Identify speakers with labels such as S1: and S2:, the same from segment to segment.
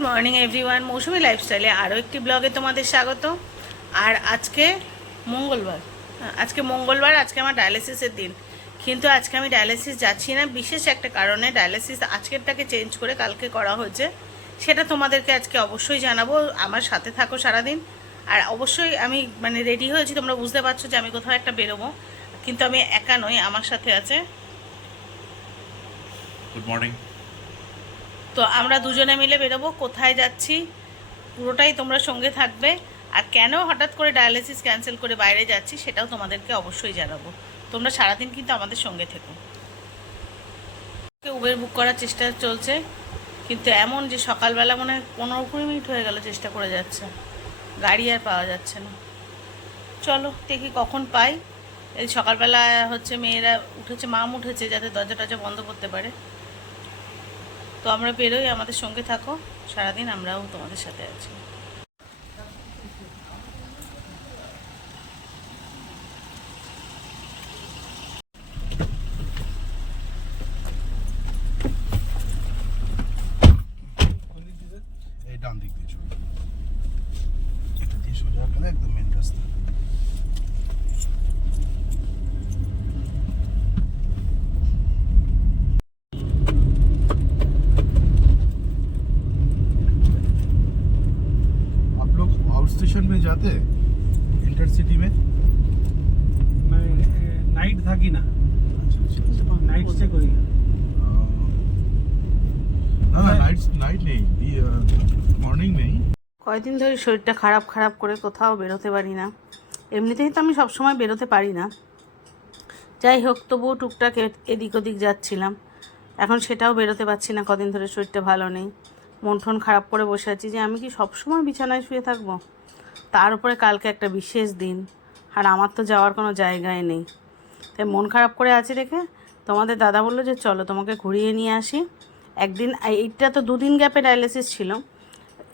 S1: Good morning everyone মৌসুমি লাইফস্টাইলে আরও একটি ব্লগে তোমাদের স্বাগত। আর আজকে মঙ্গলবার হ্যাঁ, আজকে মঙ্গলবার আজকে আমার ডায়ালিসিসের দিন। কিন্তু আজকে আমি ডায়ালিসিস যাচ্ছি না বিশেষ একটা কারণে ডায়ালিসিস আজকেরটাকে চেঞ্জ করে কালকে করা হয়েছে। সেটা তোমাদেরকে আজকে অবশ্যই জানাব আমার সাথে থাকো সারাদিন। আর অবশ্যই আমি মানে রেডি হয়েছি তোমরা বুঝতে পারছ যে আমি কোথাও একটা বেরোবো। কিন্তু আমি একা নই আমার সাথে আছে।
S2: গুড মর্নিং
S1: তো আমরা দুজনে মিলে বেরোবো, কোথায় যাচ্ছি, পুরোটাই তোমরা সঙ্গে থাকবে। আর কেন হঠাৎ করে ডায়ালিসিস ক্যান্সেল করে বাইরে যাচ্ছি সেটাও তোমাদেরকে অবশ্যই জানাব। তোমরা সারাদিন কিন্তু আমাদের সঙ্গে থেকো। উবের বুক করার চেষ্টা চলছে, কিন্তু এমন যে সকালবেলা মনে হয় পনেরো কুড়ি মিনিট হয়ে গেল চেষ্টা করে যাচ্ছে। গাড়ি আর পাওয়া যাচ্ছে না। চলো, দেখি কখন পাই। এই সকালবেলা হচ্ছে মেয়েরা উঠেছে, মাম উঠেছে যাতে দরজা টরজা বন্ধ করতে পারে। তো আমরা বেরোই আমাদের সঙ্গে থাকো। সারাদিন আমরাও তোমাদের সাথে আছি।
S2: स्टेशन में जाते हैं इंटरसिटी में
S3: মানে নাইট থাকি না নাইট স্টে করি না
S2: না না নাইট নাইট নেই মর্নিং নেই
S1: কয়েকদিন ধরে শরীরটা খারাপ খারাপ করে কোথাও বেরোতে পারি না এমনিতেই তো আমি সবসময় বেরোতে পারি না যাই হোক তবুও টুকটাক এ- এদিক ওদিক যাচ্ছিলাম এখন সেটাও বেরোতে পারছি না কদিন ধরে শরীরটা ভালো নেই মন খারাপ করে বসে আছি যে আমি কি সবসময় বিছানায় শুয়ে থাকব? তার উপরে কালকে একটা বিশেষ দিন, আর আমার তো যাওয়ার কোনো জায়গায় নেই। তাই মন খারাপ করে আছে রেখে তোমাদের দাদা বলল যে চলো তোমাকে ঘুরিয়ে নিয়ে আসি। একদিন এইটা তো দুদিন গ্যাপে ডায়ালিসিস ছিল।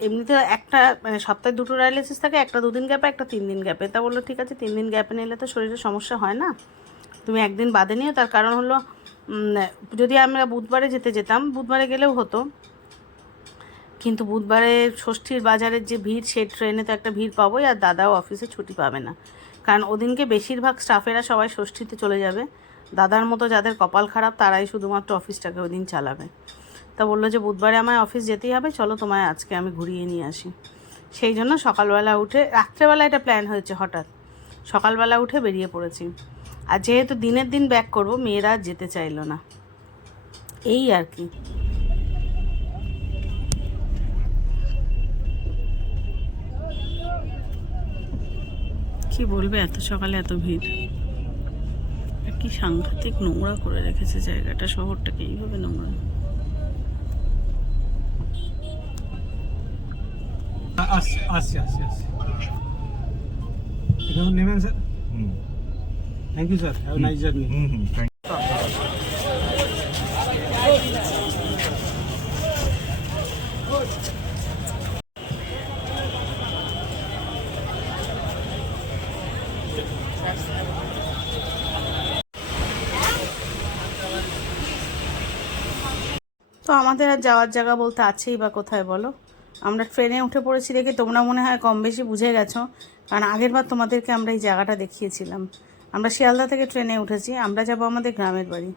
S1: এমনিতে একটা মানে সপ্তাহে দুটো ডায়ালিসিস থাকে, একটা দুদিন গ্যাপে একটা তিন দিন গ্যাপে তা বলল, ঠিক আছে তিন দিন গ্যাপে নিলে তো শরীরে সমস্যা হয় না। তুমি একদিন বাদে নিও। তার কারণ হলো যদি আমরা বুধবারে যেতে যেতাম, বুধবারে গেলেও হতো। কিন্তু বুধবারে ষষ্ঠীর বাজারের যে ভিড় সেই ট্রেনে তো একটা ভিড় পাবোই আর দাদাও অফিসে ছুটি পাবে না। কারণ ওদিনকে বেশিরভাগ স্টাফেরা সবাই ষষ্ঠীতে চলে যাবে। দাদার মতো যাদের কপাল খারাপ, তারাই শুধুমাত্র অফিসটাকে ওই দিন চালাবে। তা বলল যে, বুধবারে আমায় অফিস যেতেই হবে, চলো তোমায় আজকে আমি ঘুরিয়ে নিয়ে আসি। সেই জন্য সকালবেলা উঠে, রাত্রেবেলা এটা প্ল্যান হয়েছে হঠাৎ। সকালবেলা উঠে বেরিয়ে পড়েছি। আর যেহেতু দিনের দিন ব্যাক করব, মেয়েরা যেতে চাইলো না। এই আর কি। কি বলবে? এত সকালে এত ভিড়। কি সাংঘাতিক নোংরা করে রেখেছে জায়গাটা শহরটাকে এইভাবে নোংরা
S3: আসছে আসছে আসছে নেবেন sir? Hmm. Thank you sir
S2: have nice journey
S1: তো আমাদের আর যাওয়ার জায়গা বলতে আছেই বা কোথায় বলো? আমরা ট্রেনে উঠে পড়েছি দেখে তোমরা মনে হয় কম বেশি বুঝে গেছো। কারণ আগের বার তোমাদেরকে আমরা এই জায়গাটা দেখিয়েছিলাম। আমরা শিয়ালদা থেকে ট্রেনে উঠেছি, আমরা যাব আমাদের গ্রামের বাড়ি।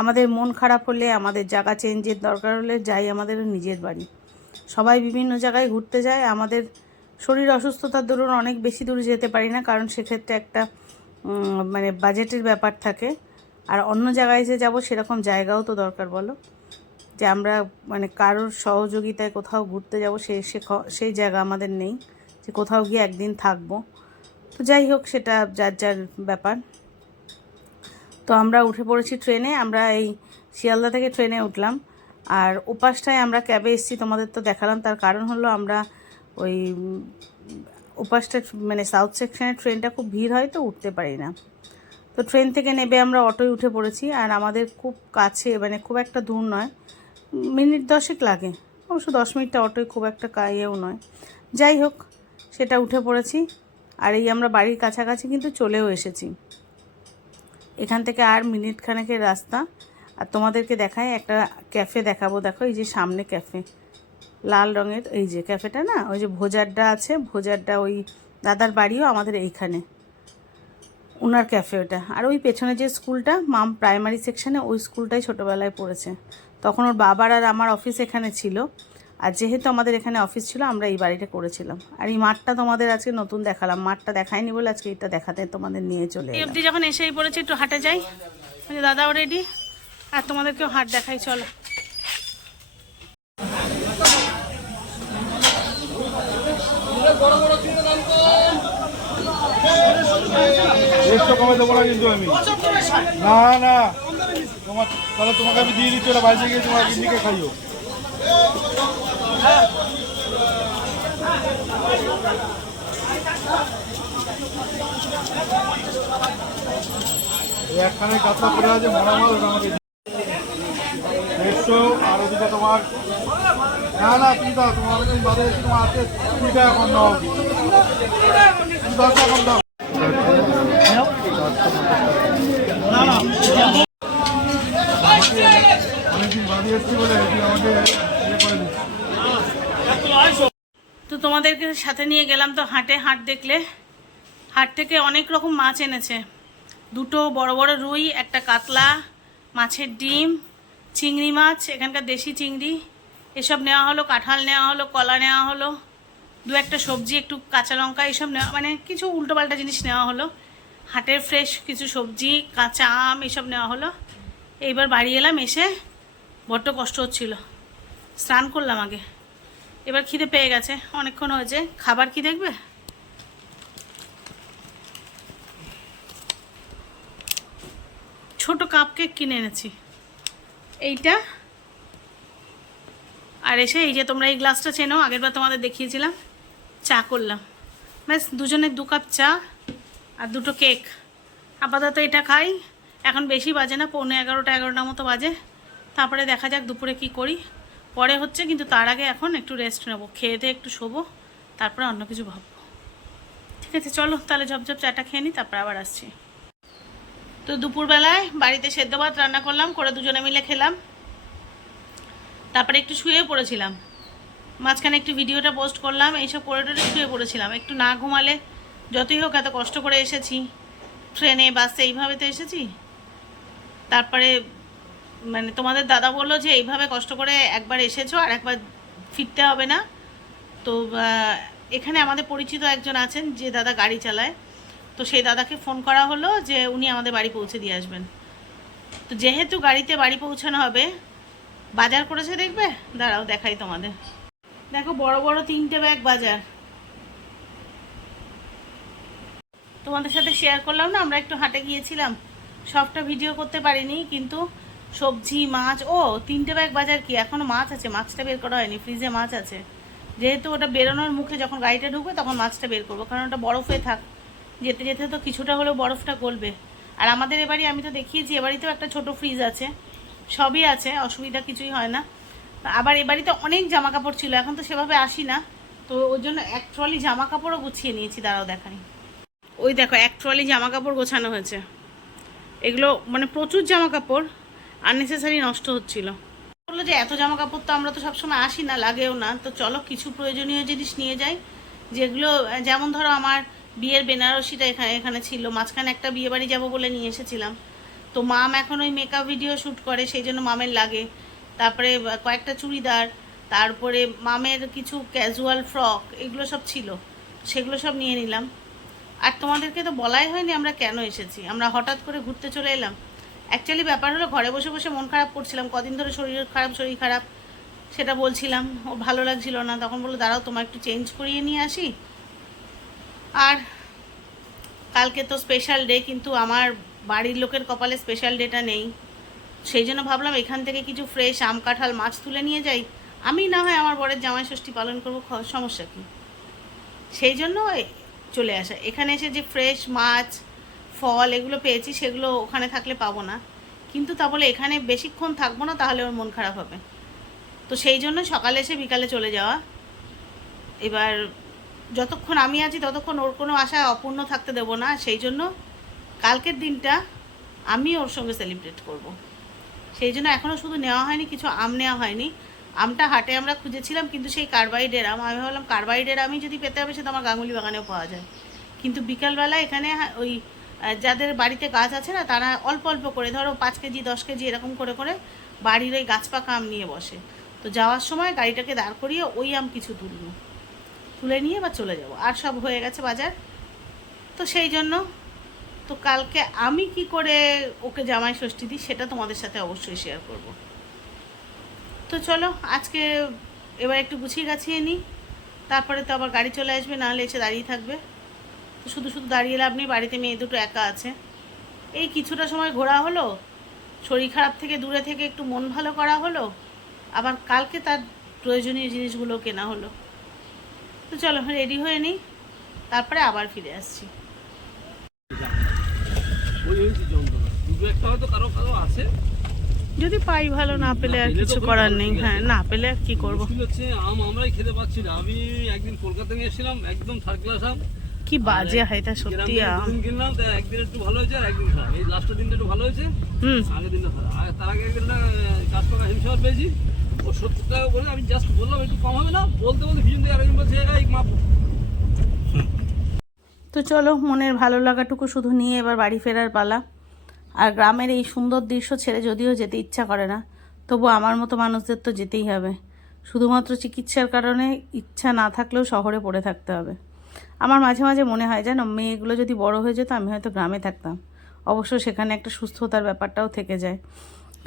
S1: আমাদের মন খারাপ হলে, আমাদের জায়গা চেঞ্জের দরকার হলে যাই আমাদের নিজের বাড়ি। সবাই বিভিন্ন জায়গায় ঘুরতে যায়, আমাদের শরীর অসুস্থতার দরুন অনেক বেশি দূরে যেতে পারি না, কারণ সেক্ষেত্রে একটা মানে বাজেটের ব্যাপার থাকে। আর অন্য জায়গায় যে যাব সেরকম জায়গাও তো দরকার বলো। যে আমরা মানে কারোর সহযোগিতায় কোথাও ঘুরতে যাব সে সে খ- সেই জায়গা আমাদের নেই যে কোথাও গিয়ে একদিন থাকব। তো যাই হোক সেটা যার যার ব্যাপার। তো আমরা উঠে পড়েছি ট্রেনে আমরা এই শিয়ালদা থেকে ট্রেনে উঠলাম। আর ওপাশটায় আমরা ক্যাবে এসেছি তোমাদের তো দেখালাম। তার কারণ হলো আমরা ওই উম, ওপাশটা মানে সাউথ সেকশনের ট্রেনটা খুব ভিড় হয় তো উঠতে পারি না। তো ট্রেন থেকে নেবে আমরা অটোয় উঠে পড়েছি। আর আমাদের খুব কাছে মানে খুব একটা দূর নয়। মিনিট দশেক লাগে। অবশ্য দশ মিনিটটা অটোয় খুব একটা কাইয়েও নয়। যাই হোক, সেটা উঠে পড়েছি। আর এই আমরা বাড়ির কাছাকাছি কিন্তু চলেও এসেছি। এখান থেকে আর মিনিট খানেকের রাস্তা। আর তোমাদেরকে দেখায় একটা ক্যাফে দেখাবো। দেখো, এই যে সামনে ক্যাফে। লাল রঙের, এই যে ক্যাফেটা না, ওই যে ভোজারডা আছে। ভোজারডা ওই দাদার বাড়িও আমাদের এইখানে। ওনার ক্যাফে ওটা। আর ওই পেছনে যে স্কুলটা, মাম প্রাইমারি সেকশানে ওই স্কুলটাই ছোটোবেলায় পড়েছে। তখন ওর বাবার আর আমার অফিস এখানে ছিল। আর যেহেতু আমাদের এখানে অফিস ছিল আমরা এই বাড়িটা করেছিলাম। আর এই মাঠটা তোমাদের আজকে নতুন দেখালাম। মাঠটা দেখায়নি বলে আজকে এটা দেখাতে তোমাদের নিয়ে চলে এই অবধি যখন এসেই পড়েছে একটু হাটে যাই। দাদাও রেডি আর তোমাদেরকেও হাট দেখাই চলো।
S4: কমে দেবো না কিন্তু আমি। না না। তোমার তাহলে তোমাকে আমি দিয়ে দিচ্ছি ওরা বাইরে গিয়ে তোমার গিন্নিকে খাইও। একখানে কাতলা পড়ে আছে মরা মাল ওটা আমাকে দেড়শো আর ওদিকে তোমার না না তুমি দাও তোমার অনেকদিন বাদে তোমার হাতে কুড়ি টাকা কম দাও। দশ টাকা কম দাও। ইয়ে
S1: তো তোমাদেরকে সাথে নিয়ে গেলাম তো হাটে হাট দেখলে। হাট থেকে অনেক রকম মাছ এনেছে। দুটো বড় বড় রুই, একটা কাতলা, মাছের ডিম, চিংড়ি মাছ, এখানকার দেশি চিংড়ি। এসব নেওয়া হলো, কাঁঠাল নেওয়া হলো, কলা নেওয়া হলো। দু একটা সবজি, একটু কাঁচা লঙ্কা, এসব নেওয়া মানে কিছু উল্টোপাল্টা জিনিস নেওয়া হলো। হাটের ফ্রেশ কিছু সবজি, কাঁচা আম, এসব নেওয়া হলো। এইবার বাড়ি এলাম, এসে বড্ড কষ্ট হচ্ছিল। স্নান করলাম আগে। এবার খিদে পেয়ে গেছে। অনেকক্ষণ হয়েছে। খাবার কি দেখবে? ছোট কাপ কেক কিনে এনেছি। এইটা। আর এসে এই যে তোমরা এই গ্লাসটা চেনো, আগেরবার তোমাদের দেখিয়েছিলাম। চা করলাম। ব্যাস দুজনের দু কাপ চা আর দুটো কেক আপাতত এটা খাই। এখন বেশি বাজে না, পৌনে এগারোটা, এগারোটার মতো বাজে। তারপরে দেখা যাক দুপুরে কি করি। পরে হচ্ছে কিন্তু তার আগে এখন একটু রেস্ট নেব। খেয়ে দিয়ে একটু শোবো, তারপরে অন্য কিছু ভাববো। ঠিক আছে, চলো তাহলে ঝপঝপ চাটা খেয়ে নিই তারপর আবার আসছি। তো দুপুরবেলায় বাড়িতে সেদ্ধ ভাত রান্না করলাম, করে দুজনে মিলে খেলাম। তারপরে একটু শুয়ে পড়েছিলাম। মাঝখানে একটু ভিডিওটা পোস্ট করলাম, এইসব করে টোরে শুয়ে পড়েছিলাম। একটু না ঘুমালে যতই হোক এত কষ্ট করে এসেছি। ট্রেনে, বাসে এইভাবে তো এসেছি। তারপরে মানে তোমাদের দাদা বলল যে এইভাবে কষ্ট করে একবার এসেছ আর একবার ফিরতে হবে না। তো এখানে আমাদের পরিচিত একজন আছেন যে দাদা গাড়ি চালায়। তো সেই দাদাকে ফোন করা হলো যে উনি আমাদের বাড়ি পৌঁছে দিয়ে আসবেন। তো যেহেতু গাড়িতে বাড়ি পৌঁছানো হবে, বাজার করেছে দেখবে? দাঁড়াও দেখাই তোমাদের। দেখো বড় বড় তিনটে ব্যাগ বাজার। তোমাদের সাথে শেয়ার করলাম না, আমরা একটু হাটে গিয়েছিলাম। সবটা ভিডিও করতে পারিনি, কিন্তু সবজি, মাছ, ও, তিনটে ব্যাগ বাজার কি? এখনও মাছ আছে, মাছটা বের করা হয়নি ফ্রিজে মাছ আছে। যেহেতু ওটা বেরোনোর মুখে যখন গাড়িটা ঢুকবে, তখন মাছটা বের করব, কারণ ওটা বরফে থাক। যেতে যেতে তো কিছুটা হলেও বরফটা গলবে। আর আমাদের এবারে আমি তো দেখিয়েছি এবাড়িতেও একটা ছোট ফ্রিজ আছে। সবই আছে, অসুবিধা কিছুই হয় না। আবার এ বাড়িতে অনেক জামা কাপড় ছিল, এখন তো সেভাবে আসি না। তো ওর জন্য এক ট্রলি জামা কাপড়ও গুছিয়ে নিয়েছি, দাঁড়াও দেখাই। ওই দেখো, এক ট্রলি জামা কাপড় গোছানো হয়েছে। এগুলো মানে প্রচুর জামা কাপড় আননেসেসারি নষ্ট হচ্ছিল। বলল যে, এত জামা কাপড় তো আমরা তো সবসময় আসি না, লাগেও না। তো চলো কিছু প্রয়োজনীয় জিনিস নিয়ে যাই, যেগুলো, যেমন ধরো আমার বিয়ের বেনারসিটা এখানে এখানে ছিল। মাঝখানে একটা বিয়ে বাড়ি যাব বলে নিয়ে এসেছিলাম। তো মাম এখন ওই মেকআপ ভিডিও শ্যুট করে, সেই জন্য মামের লাগে। তারপরে কয়েকটা চুড়িদার, তারপরে মামের কিছু ক্যাজুয়াল ফ্রক এগুলো সব ছিল। সেগুলো সব নিয়ে নিলাম। আর তোমাদেরকে তো বলাই হয়নি আমরা কেন এসেছি। আমরা হঠাৎ করে ঘুরতে চলে এলাম। অ্যাকচুয়ালি ব্যাপার হলো ঘরে বসে বসে মন খারাপ করছিলাম। কদিন ধরে শরীর খারাপ শরীর খারাপ, সেটা বলছিলাম। ও ভালো লাগছিল না, তখন বলল, দাঁড়াও তোমার একটু চেঞ্জ করিয়ে নিয়ে আসি। আর কালকে তো স্পেশাল ডে কিন্তু আমার বাড়ির লোকের কপালে স্পেশাল ডেটা নেই। সেই জন্য ভাবলাম, এখান থেকে কিছু ফ্রেশ আম, কাঁঠাল, মাছ তুলে নিয়ে যাই। আমি না হয় আমার বরের জামাই ষষ্ঠী পালন করব সমস্যা কী? সেই জন্য চলে আসা। এখানে এসে যে ফ্রেশ মাছ ফল এগুলো পেয়েছি, সেগুলো ওখানে থাকলে পাবো না। কিন্তু তা বলে এখানে বেশিক্ষণ থাকব না, তাহলে ওর মন খারাপ হবে। তো সেই জন্য সকালে এসে বিকালে চলে যাওয়া। এবার যতক্ষণ আমি আছি ততক্ষণ ওর কোনো আশা অপূর্ণ থাকতে দেবো না। সেই জন্য কালকের দিনটা আমি ওর সঙ্গে সেলিব্রেট করব। সেই জন্য এখনও শুধু নেওয়া হয়নি, কিছু আম নেওয়া হয়নি। আমটা হাটে আমরা খুঁজেছিলাম, কিন্তু সেই কার্বাইডের আম। আমি ভাবলাম কার্বাইডের আমি যদি পেতে হবে, সে তো আমার গাঙ্গুলি বাগানেও পাওয়া যায়। কিন্তু বিকালবেলা এখানে ওই যাদের বাড়িতে গাছ আছে না, তারা অল্প অল্প করে, ধরো পাঁচ কেজি, দশ কেজি এরকম করে করে বাড়ির ওই গাছ পাকা আম নিয়ে বসে। তো যাওয়ার সময় গাড়িটাকে দাঁড় করিয়ে ওই আম কিছু তুলবো। তুলে নিয়ে বা চলে যাব। আর সব হয়ে গেছে বাজার। তো সেই জন্য, তো কালকে আমি কি করে ওকে জামাই ষষ্ঠী দিই, সেটা তোমাদের সাথে অবশ্যই শেয়ার করব। তো চলো, আজকে এবার একটু গুছিয়ে গাছিয়ে নিই। তারপরে তো আবার গাড়ি চলে আসবে নাহলে এসে দাঁড়িয়ে থাকবে। তো শুধু শুধু দাঁড়িয়ে লাভ নেই বাড়িতে মেয়ে দুটো একা আছে। এই কিছুটা সময় ঘোরা হলো শরীর খারাপ থেকে দূরে থেকে একটু মন ভালো করা হলো আবার কালকে তার প্রয়োজনীয় জিনিসগুলো কেনা হলো। তো চলো রেডি হয়ে নিই তারপরে আবার ফিরে আসছি। যদি পাই ভালো না পেলে আর কিছু করার নেই হ্যাঁ না পেলে আর কি করব?
S5: আম আমরাই খেতে পাচ্ছি না। আমি একদিন কলকাতা নিয়ে এসেছিলাম একদম থার্ড ক্লাস আম।
S1: কি বাজে হয়
S5: গ্রাম
S1: সত্যি
S5: দুদিন কিনলাম তো একদিন একটু ভালো হয়েছে আর একদিন খারাপ। এই লাস্টের দিনটা একটু ভালো হয়েছে
S1: হুম।
S5: আগের দিনটা খারাপ। আর তার আগে একদিনটা কাজ পাকা হিমসার পেয়েছি। ও সত্তর টাকা বলে আমি জাস্ট বললাম একটু কম হবে না বলতে বলতে ভিজন দিয়ে আরেকজন বলছে এই মাপ।
S1: তো চলো মনের ভালো লাগাটুকু শুধু নিয়ে এবার বাড়ি ফেরার পালা। আর গ্রামের এই সুন্দর দৃশ্য ছেড়ে যদিও যেতে ইচ্ছা করে না তবু আমার মতো মানুষদের তো যেতেই হবে। শুধুমাত্র চিকিৎসার কারণে ইচ্ছা না থাকলেও শহরে পড়ে থাকতে হবে। আমার মাঝে মাঝে মনে হয় যেন মেয়েগুলো যদি বড় হয়ে যেত, আমি হয়তো গ্রামে থাকতাম। অবশ্য সেখানে একটা সুস্থতার ব্যাপারটাও থেকে যায়।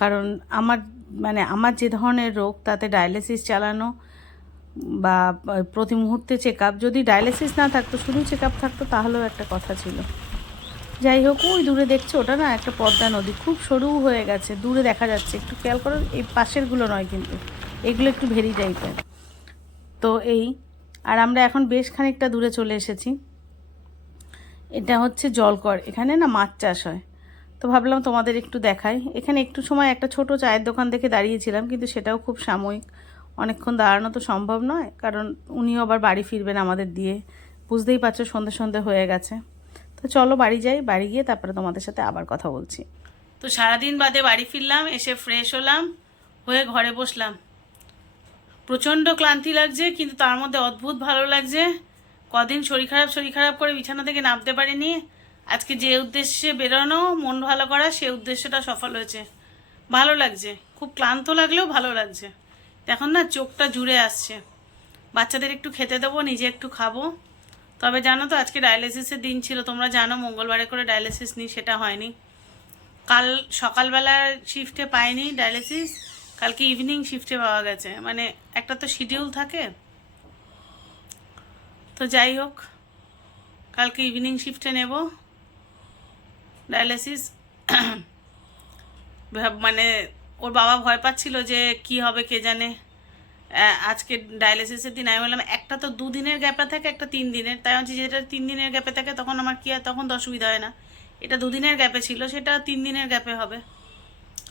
S1: কারণ আমার মানে আমার যে ধরনের রোগ, তাতে ডায়ালিসিস চালানো বা প্রতি মুহূর্তে চেক আপ যদি ডায়ালিসিস না থাকতো, শুধু চেক আপ থাকতো, তাহলেও একটা কথা ছিল। যাই হোক, ওই দূরে দেখছ, ওটা না একটা পদ্মা নদী। খুব সরু হয়ে গেছে, দূরে দেখা যাচ্ছে। একটু খেয়াল করো, এই পাশেরগুলো নয় কিন্তু, এগুলো একটু ভেরি টাইপের তো এই আর আমরা এখন বেশ খানিকটা দূরে চলে এসেছি। এটা হচ্ছে জলকর। এখানে না মাছ চাষ হয়। তো ভাবলাম তোমাদের একটু দেখাই। এখানে একটু সময় একটা ছোট চায়ের দোকান দেখে দাঁড়িয়েছিলাম, কিন্তু সেটাও খুব সাময়িক। অনেকক্ষণ দাঁড়ানো তো সম্ভব নয়, কারণ উনিও আবার বাড়ি ফিরবেন আমাদের দিয়ে। বুঝতেই পারছ সন্ধে সন্ধে হয়ে গেছে। তো চলো বাড়ি যাই, বাড়ি গিয়ে তারপরে তোমাদের সাথে আবার কথা বলছি। তো সারাদিন বাদে বাড়ি ফিরলাম, এসে ফ্রেশ হলাম, হয়ে ঘরে বসলাম। প্রচণ্ড ক্লান্তি লাগছে, কিন্তু তার মধ্যে অদ্ভুত ভালো লাগছে। কদিন শরীর খারাপ শরীর খারাপ করে বিছানা থেকে নামতে পারিনি। আজকে যে উদ্দেশ্যে বেরোনো, মন ভালো করা, সে উদ্দেশ্যটা সফল হয়েছে। ভালো লাগছে, খুব ক্লান্ত লাগলেও ভালো লাগছে। এখন না, চোখটা জুড়ে আসছে। বাচ্চাদের একটু খেতে দেবো, নিজে একটু খাব। তবে জানো তো, আজকে ডায়ালিসিসের দিন ছিল, তোমরা জানো, মঙ্গলবারে করে ডায়ালিসিস নিই সেটা হয়নি। কাল সকালবেলা শিফটে পাইনি ডায়ালিসিস কালকে ইভিনিং শিফটে পাওয়া গেছে। মানে একটা তো শিডিউল থাকে। তো যাই হোক, কালকে ইভিনিং শিফটে নেব। ডায়ালিসিস মানে ওর বাবা ভয় পাচ্ছিল যে কি হবে কে জানে। আজকে ডায়ালিসিসের দিন আমি বললাম, একটা তো দুদিনের গ্যাপে থাকে, একটা তিন দিনের তাই হচ্ছে যেটা তিন দিনের গ্যাপে থাকে, তখন আমার কি হয় তখন তো অসুবিধা হয় না। এটা দুদিনের গ্যাপে ছিল, সেটা তিন দিনের গ্যাপে হবে।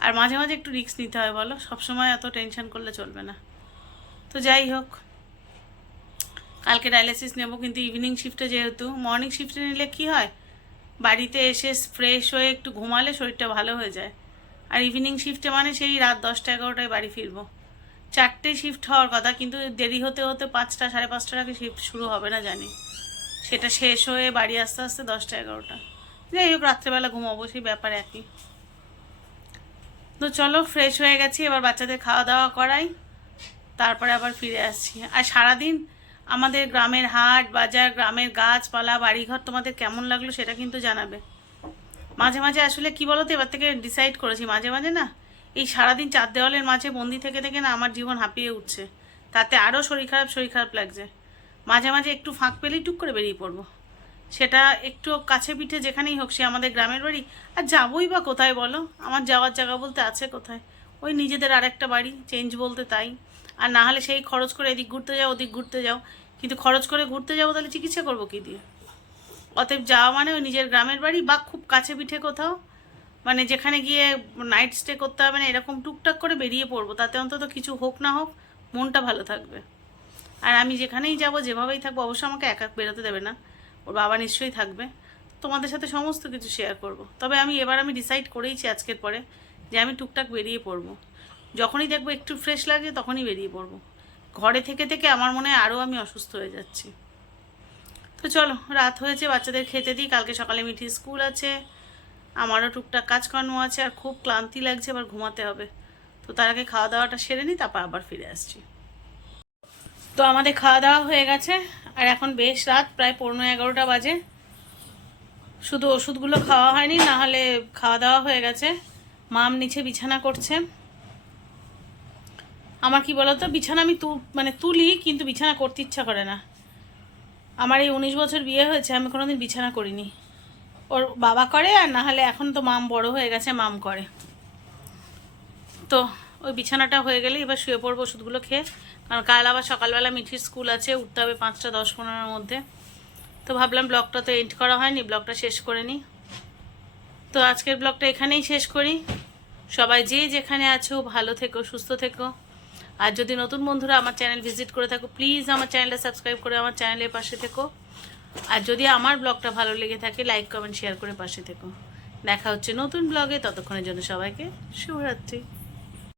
S1: আর মাঝে মাঝে একটু রিস্ক নিতে হয় বলো। সবসময় এত টেনশন করলে চলবে না। তো যাই হোক, কালকে ডায়ালিসিস নেব, কিন্তু ইভিনিং শিফটে যেহেতু মর্নিং শিফটে নিলে কি হয়? বাড়িতে এসে ফ্রেশ হয়ে একটু ঘুমালে শরীরটা ভালো হয়ে যায়। আর ইভিনিং শিফটে মানে সেই রাত দশটা এগারোটায় বাড়ি ফিরবো। চারটে শিফট হওয়ার কথা, কিন্তু দেরি হতে হতে পাঁচটা, সাড়ে পাঁচটার আগে শিফট শুরু হবে না জানি। সেটা শেষ হয়ে বাড়ি আসতে আসতে দশটা এগারোটা। যাই হোক, রাত্রেবেলা ঘুমাবো, সেই ব্যাপার একই। তো চলো ফ্রেশ হয়ে গেছি, এবার বাচ্চাদের খাওয়া দাওয়া করাই। তারপরে আবার ফিরে আসছি। আর সারাদিন আমাদের গ্রামের হাট, বাজার, গ্রামের গাছপালা, বাড়িঘর তোমাদের কেমন লাগল সেটা কিন্তু জানাবে। মাঝে মাঝে আসলে কি বলতো, এবার থেকে ডিসাইড করেছি, মাঝে মাঝে না এই সারাদিন চার দেওয়ালের মাঝে বন্দি থেকে থেকে না আমার জীবন হাঁপিয়ে উঠছে। তাতে আরও শরীর খারাপ শরীর খারাপ লাগছে। মাঝে মাঝে একটু ফাঁক পেলেই টুক করে বেরিয়ে পড়ব। সেটা একটু কাছে পিঠে যেখানেই হোক, সে আমাদের গ্রামের বাড়ি। আর যাবোই বা কোথায় বলো? আমার যাওয়ার জায়গা বলতে আছে কোথায়? ওই নিজেদের আর একটা বাড়ি চেঞ্জ বলতে তাই। আর না হলে সেই খরচ করে এদিক ঘুরতে যাও, ওদিক ঘুরতে যাও। কিন্তু খরচ করে ঘুরতে যাব তাহলে চিকিৎসা করব কী দিয়ে? অতএব যাওয়া মানে ওই নিজের গ্রামের বাড়ি বা খুব কাছে পিঠে কোথাও। মানে যেখানে গিয়ে নাইট স্টে করতে হবে না এরকম টুকটাক করে বেরিয়ে পড়ব। তাতে অন্তত কিছু হোক না হোক, মনটা ভালো থাকবে। আর আমি যেখানেই যাব, যেভাবেই থাকব, অবশ্য আমাকে একা বেরোতে দেবে না। ওর বাবা নিশ্চয়ই থাকবে। তোমাদের সাথে সমস্ত কিছু শেয়ার করব। তবে আমি এবার আমি ডিসাইড করেইছি আজকের পরে যে আমি টুকটাক বেরিয়ে পড়ব। যখনই দেখব একটু ফ্রেশ লাগছে তখনই বেরিয়ে পড়ব। ঘরে থেকে থেকে আমার মনে হয় আরও আমি অসুস্থ হয়ে যাচ্ছি। তো চলো, রাত হয়েছে, বাচ্চাদের খেতে দিই। কালকে সকালে মিঠি স্কুল আছে, আমারও টুকটাক কাজকর্ম আছে, আর খুব ক্লান্তি লাগছে আবার ঘুমাতে হবে। তো তার আগে খাওয়া দাওয়াটা সেরে নিই, তারপর আবার ফিরে আসছি। তো আমাদের খাওয়া দাওয়া হয়ে গেছে। আর এখন বেশ রাত, প্রায় পনেরো এগারোটা বাজে। শুধু ওষুধগুলো খাওয়া হয়নি, না হলে খাওয়া দাওয়া হয়ে গেছে। মাম নিচে বিছানা করছে। আমার কি বলতো, বিছানা আমি তু মানে তুলি, কিন্তু বিছানা করতে ইচ্ছা করে না। আমার এই উনিশ বছর বিয়ে হয়েছে, আমি কোনোদিন বিছানা করিনি। ওর বাবা করে, আর না হলে এখন তো মাম বড় হয়ে গেছে, মাম করে। তো ওই বিছানাটা হয়ে গেলে এবার শুয়ে পড়ব ওষুধগুলো খেয়ে। কারণ কাল আবার সকালবেলা মিঠির স্কুল আছে, উঠতে হবে পাঁচটা, দশ, পনেরোর মধ্যে। তো ভাবলাম ব্লগটা তো এন্ড করা হয়নি, ব্লগটা শেষ করে নিই। তো আজকের ব্লগটা এখানেই শেষ করি। সবাই যে যেখানে আছো, ভালো থেকো, সুস্থ থেকো। আর যদি নতুন বন্ধুরা আমার চ্যানেল ভিজিট করে থাকো প্লিজ আমার চ্যানেলটা সাবস্ক্রাইব করে আমার চ্যানেলের পাশে থেকো। আর যদি আমার ব্লগটা ভালো লেগে থাকে লাইক কমেন্ট শেয়ার করে পাশে থেকো। দেখা হচ্ছে নতুন ব্লগে, ততক্ষণের জন্য সবাইকে শুভরাত্রি।